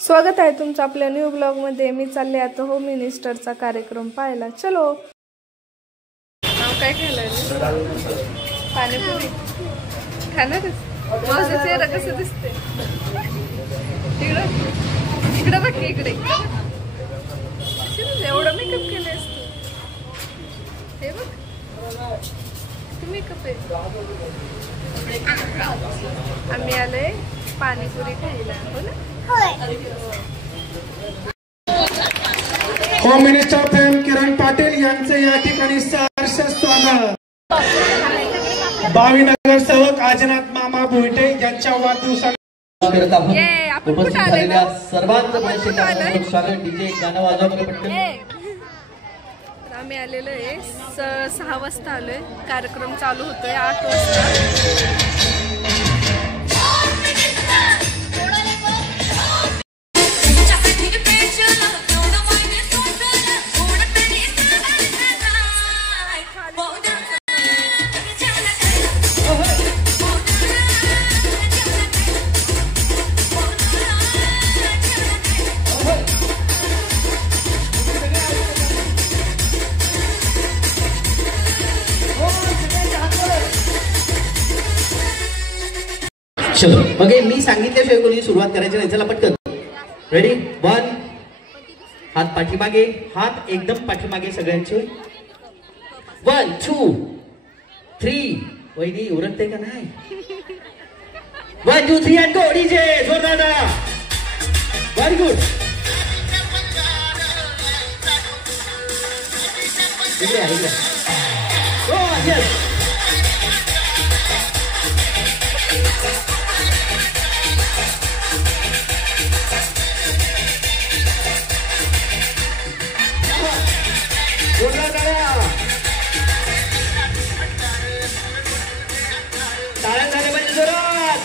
स्वागत आहे तुमचं आपल्या न्यू ब्लॉग मध्ये। मी चालले आता होम मिनिस्टरचा कार्यक्रम पाहायला। चलो। काय खायला? पाणीपुरी खाणार? माझं चेहरा कसं दिसते? इकडे बघ, इकडे एवढा मेकअप केले असतो। हे बघ मेकअप आहे। आम्ही आले पाणीपुरी खायला, हो ना? होम मिनिस्टर प्रेम किरण पाटील यांचे या ठिकाणी सहर्ष स्वागत। भावीनगर सेवक आजनाथ मामा भोईटे यांच्या वाढदिवसाला उपस्थित झालेल्या सर्वांचं मनपूर्वक स्वागत। डीजे गाणं वाजवा पटकन। आम्ही आलेलो आहे 6 वाजता आलोय। कार्यक्रम चालू होतोय 8 वाजता। चलो मग मी सांगितल्याशिवाय कोणी सुरुवात करायची नाही। चला पटकन रेडी 1 हात पाठीमागे, हात एकदम पाठीमागे सगळ्यांचे। 1 2 3 वहिनी उरकते का नाही? 1 2 3 and go डीजे जोरदार। Very good. इकडे हो यस। टाळ्या झाल्या पाहिजे जोरात।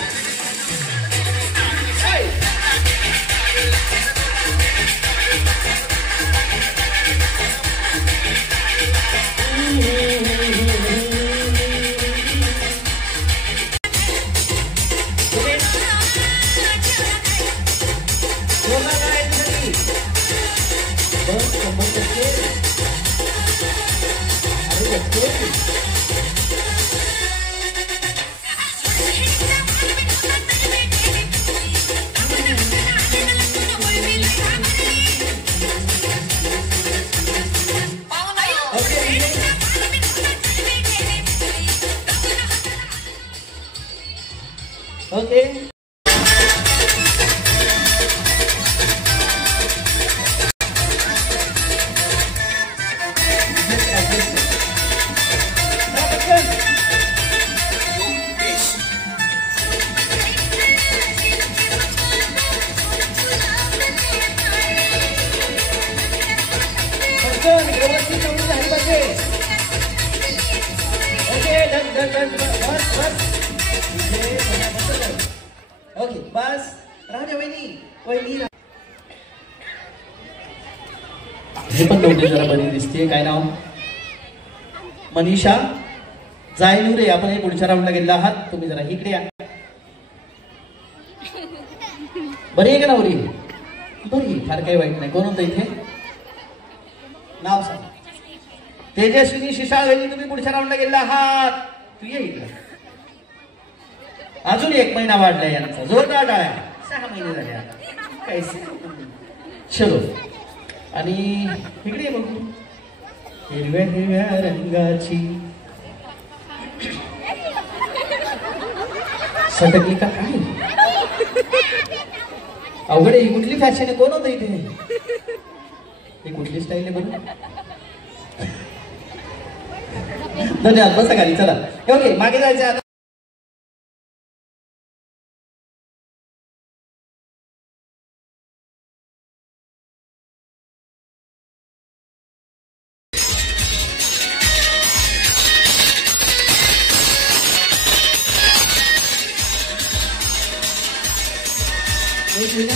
ओके ओके बस राजा वहिनी हे पण नव्हते जरा बरी दिसते। काय नाव? मनीषा जायनू रे। आपण हे पुढच्या राऊंडला गेलेला आहात। तुम्ही जरा इकडे या। बरी आहे का नवरी? बरी, फार काही वाईट नाही। कोण होतं इथे? नाव सांग। तेजस्विनी शिशाळवेली। तुम्ही पुढच्या राऊंडला गेलेला आहात। तू ये इकडे। अजून 1 महिना वाढलाय यांचा। जोरदार टाळ्या। 6 महिने झाले आता। कैसे चलो। आणि इकडे बघू हिरव्या हिरव्या रंगाची सटकली का काय? अवघड ही कुठली फॅशन आहे? कोण होतं इथे? ही कुठली स्टाईल आहे बरं? धन्यवाद। बसा खाली चला। ओके मागे जायचं आता। बाजूला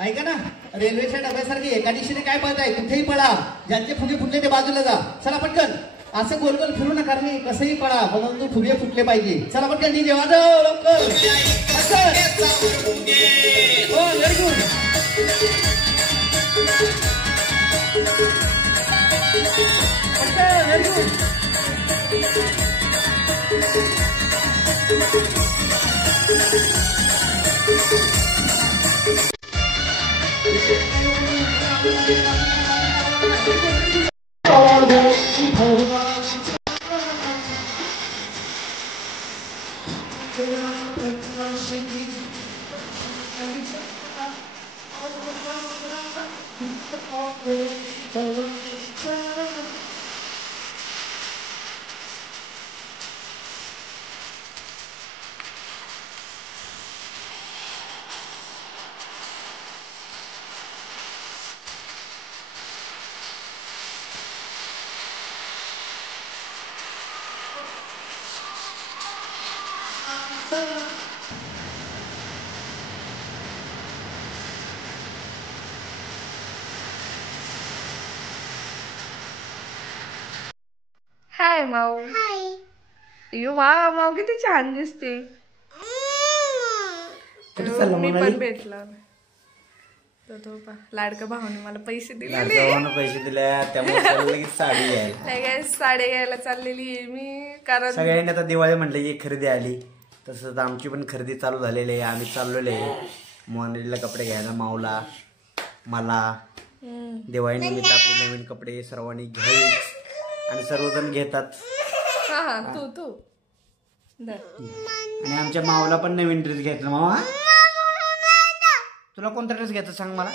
ऐका ना, रेल्वेच्या डब्यासारखी एका दिशेने काय पळत आहे, कुठेही पळा, ज्यांचे फुगे फुटले ते बाजूला जा. चला पटकन, असं गोल गोल फिरू नका रे, कसंही पळा, परंतु फुगे फुटले पाहिजे. चला पटकन डीजे वाजव लवकर. हो, very good. Very good. Hi माऊ. यो वा, माऊ किती छान दिसते. मी पण भेटला तो लाडका भावाने मला पैसे दिले, त्यामुळे साडी आहे. साडी घ्यायला चाललेली आहे मी, कारण सगळ्यांनी आता दिवाळी म्हटलं की खरेदी आली, तसंच आमची पण खरेदी चालू झालेली आहे. आम्ही चाललेलो आहे मोनालीला कपडे घ्यायला, माऊला, मला. दिवाळी निमित्त आपले नवीन कपडे सर्वांनी घ्यायचे आणि सर्वजण घेतात. हा तू आणि आमच्या माऊला पण नवीन ड्रेस घ्यायचा. मामा, तुला कोणता ड्रेस घ्यायचा सांग मला.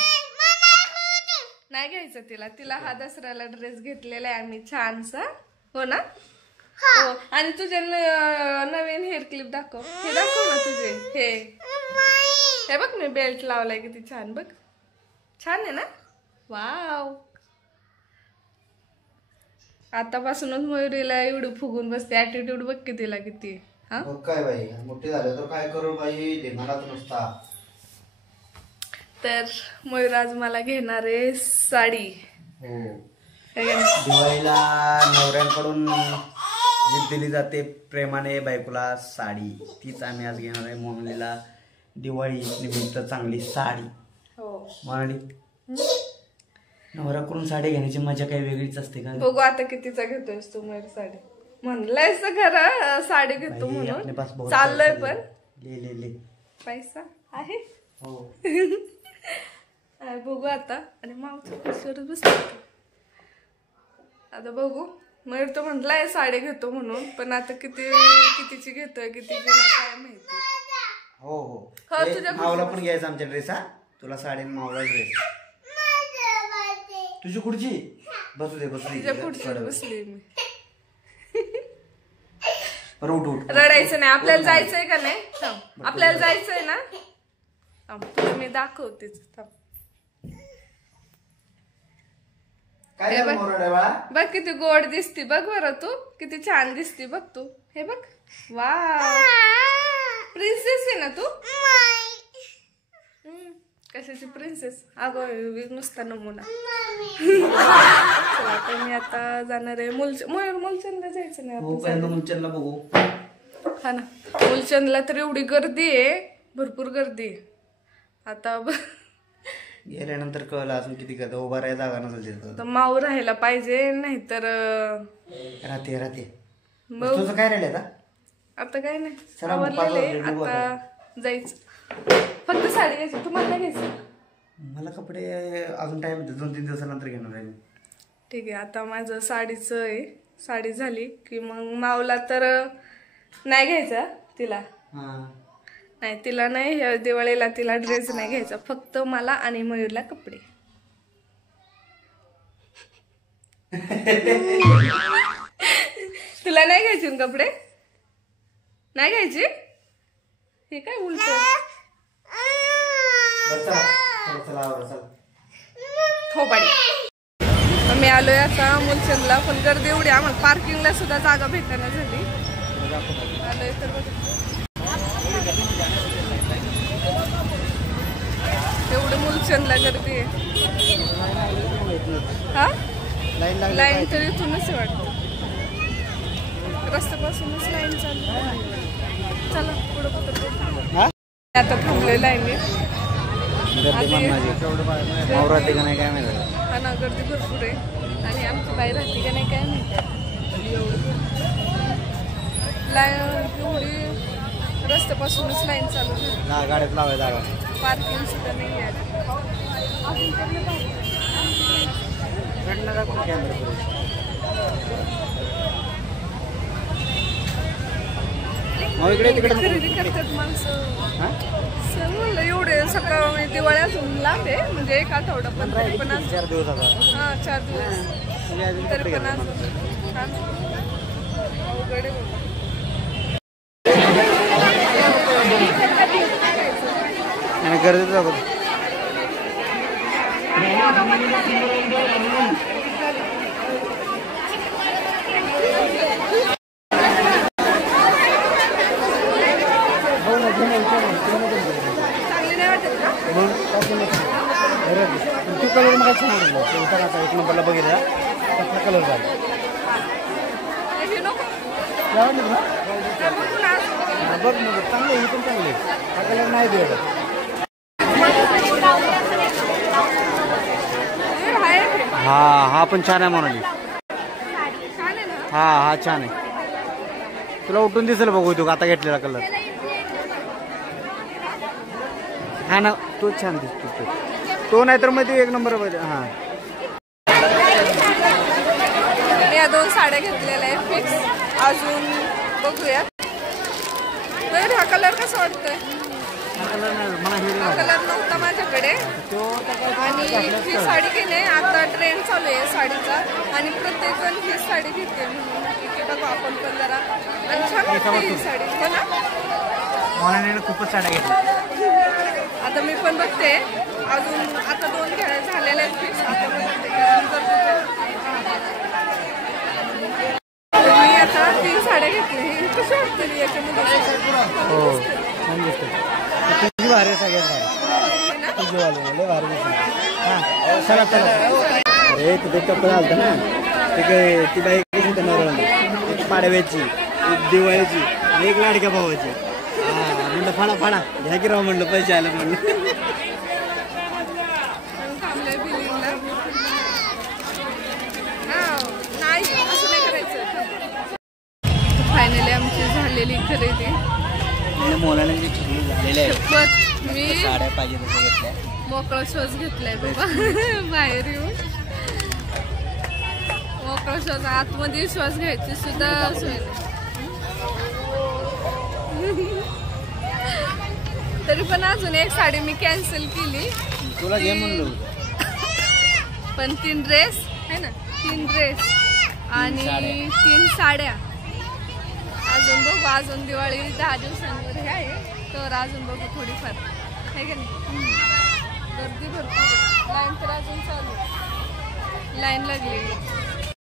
नाही घ्यायचं तिला हा दसऱ्याला ड्रेस घेतलेला आहे आम्ही छानसा. हो ना. हो. आणि तुझे नवीन हेअर क्लिप दाखव, हे दाखव ना तुझे. हे बघ मी बेल्ट लावलाय किती छान. बघ छान आहे ना. वाव. आतापासूनच मयुरीला एवढं फुगून बसते. ऍटिट्यूड बघ की तिला किती. हा काय बाई, मोठी झालं तर काय करू बाई, देणाराच नुसता. तर मयूर आज मला घेणार आहे साडी. हो, दिवाळीला नवऱ्यांकडून जीत दिली जाते प्रेमाने बायकोला साडी, तीच आम्ही आज घेणार आहे मोनालीला दिवाळी निमित्त चांगली साडी. हो मोनाली, नवऱ्याकडून साडी घेण्याची मजा काही वेगळीच असते का. बघू आता कितीचा घेतोयस तू मयूर साडी. म्हणलंयस खरं साडी घेतो म्हणून, चाललोय पण ले पैसा आहे. हो बघू आता. आणि मावचं खुशीवरच बसतो आता. बघू, मयूर तो म्हटलाय साडी घेतो म्हणून, पण आता कितीची घेतोय कितीची नाही काय माहिती. हो हो, मावला पण घ्यायचा आमच्या ड्रेस. हा, तुला साडी मावला ड्रेस. तुझी खुर्ची बसू दे, तिच्या खुर्चीवर बसली मी. उठ. रडायचं नाही. आपल्याला जायचंय का नाही. थांब, आपल्याला जायचंय ना. तुला मी दाखवतेच. थांब. बघ किती गोड दिसती. बघ बरं तू किती छान दिसती. बघ तू, हे बघ. वा, प्रिन्सेस आहे ना तू. कशाची प्रिन्सेस. अगं नुसता नमुना. चला मी आता जाणार आहे मुलचंदला जायचं नाही आपण. मुलचंदला बघू. हा ना, मुलचंदला तर एवढी गर्दी आहे, भरपूर गर्दी आहे. आता गेल्यानंतर कळलं अजून किती करत. उभा राहायला जागा नसेल तर माऊ राहायला पाहिजे, नाही तर राहते. तुझं काय राहिलं आता काय नाही, आवरलेले. आता जायचं. फक्त साडी घ्यायची. तुम्हाला काय घ्यायचं. मला कपडे अजून टाइम 2-3 दिवसानंतर घेणार आहे. ठीक आहे. आता माझं साडीचं आहे. साडी झाली की मग माऊला तर नाही घ्यायचा तिला. नाही तिला नाही, दिवाळीला तिला ड्रेस नाही घ्यायचा, फक्त मला आणि मयूरला कपडे. तुला नाही घ्यायचे कपडे. नाही घ्यायचे. हे काय उलट. चला आवरा, चला. थोबाडी. मी आलोय आता मुलचंदला, पण गर्दी एवढी आम्हाला पार्किंगला सुद्धा जागा भेटायला झाली. आलोय तर एवढं मुलचंदला गर्दी आहे. हा लाईन तर इथूनच वाटतं, रस्त्यापासूनच लाईन चालू. चला पुढं आता थांबलोय लाईनीत. मावराते का नाही काय माहिती. हा ना, गर्दी भरपूर आहे आणि आमची बाई राहते का नाही काय माहिती. लाईन एवढी रस्त्यापासूनच लाईन चालू झाली. गाड्यात लावाय जागा पार्किंग सुद्धा नाही आहे. इकडे तिकडे खरेदी करतात माणसं. म्हणलं एवढे सकाळ दिवाळी अजून लांब आहे, म्हणजे एक आठवडा, पण तरी पण 4 दिवस आता. हा 4 दिवस तरी पण अजून अवघड आहे. आणि गरजेचं बघ. चांगली नाही वाटत का? तू कलर मला छान वाटलं. एक नंबरला बघितला कसला कलर झाला. हे नको. ते बघू ना. बघ मग चांगले, ही पण चांगली. हा कलर नाही दे. हा पण छान आहे म्हणाली. हा छान आहे. तुला उठून दिसेल बघू तू आता घेतलेला कलर. हा ना, तो छान दिसतो तो नाही तर मग ते एक नंबर पाहिजे. हा या 2 साड्या घेतलेल्या आहे फिक्स. अजून बघूयात. तर हा कलर कसा वाटतोय? हा कलर नव्हता माझ्याकडे आणि ही साडी की नाही आता ट्रेंड चालू आहे साडीचा आणि प्रत्येक जण ही साडी घेते म्हणून बघू आपण पण जरा. आणि छान वाटते ही साडी, हो ना? मला खूपच साड्या घेतल्या. आता मी पण बघते. अजून आता 2 झालेल्या आहेत फिक्स. आता पण बघते मी आता 3 साड्या घेतल्या. ही कशी वाटते याच्यामध्ये? हो छान दिसते. तुझी भारी सगळ्यात तुझी वाली भारी दिसते. हा चला चला. अरे तिथे कपडे आलता ना, ते काय ती बाई कशी नवरा, एक पाडव्याची, एक दिवाळीची, एक लाडक्या भावाची. हा म्हणलं फाडा फाडा घ्या की राव म्हणलं, पैसे आले म्हणलं. थांबलंय बिलिंगला. नाही असं नाही करायचं. फायनली आमची झालेली खरेदी. मोलाने झालेले आहे. मी साड्या पाहिजे तसं घेतल्या. मोकळा श्वास घेतलाय बाबा. बाहेर येऊन मोकळा श्वास. आतमध्ये श्वास घ्यायची सुद्धा सोय नाही. तरी पण अजून एक साडी मी कॅन्सल केली. तुला घे म्हणलो. पण 3 ड्रेस आहे ना, 3 ड्रेस आणि 3 साड्या. अजून बघू, अजून दिवाळी 10 दिवसांवर हे आहे तर अजून बघू थोडीफार आहे का नाही. गर्दी भरपूर. लाईन तर अजून चालू, लाईन लागली.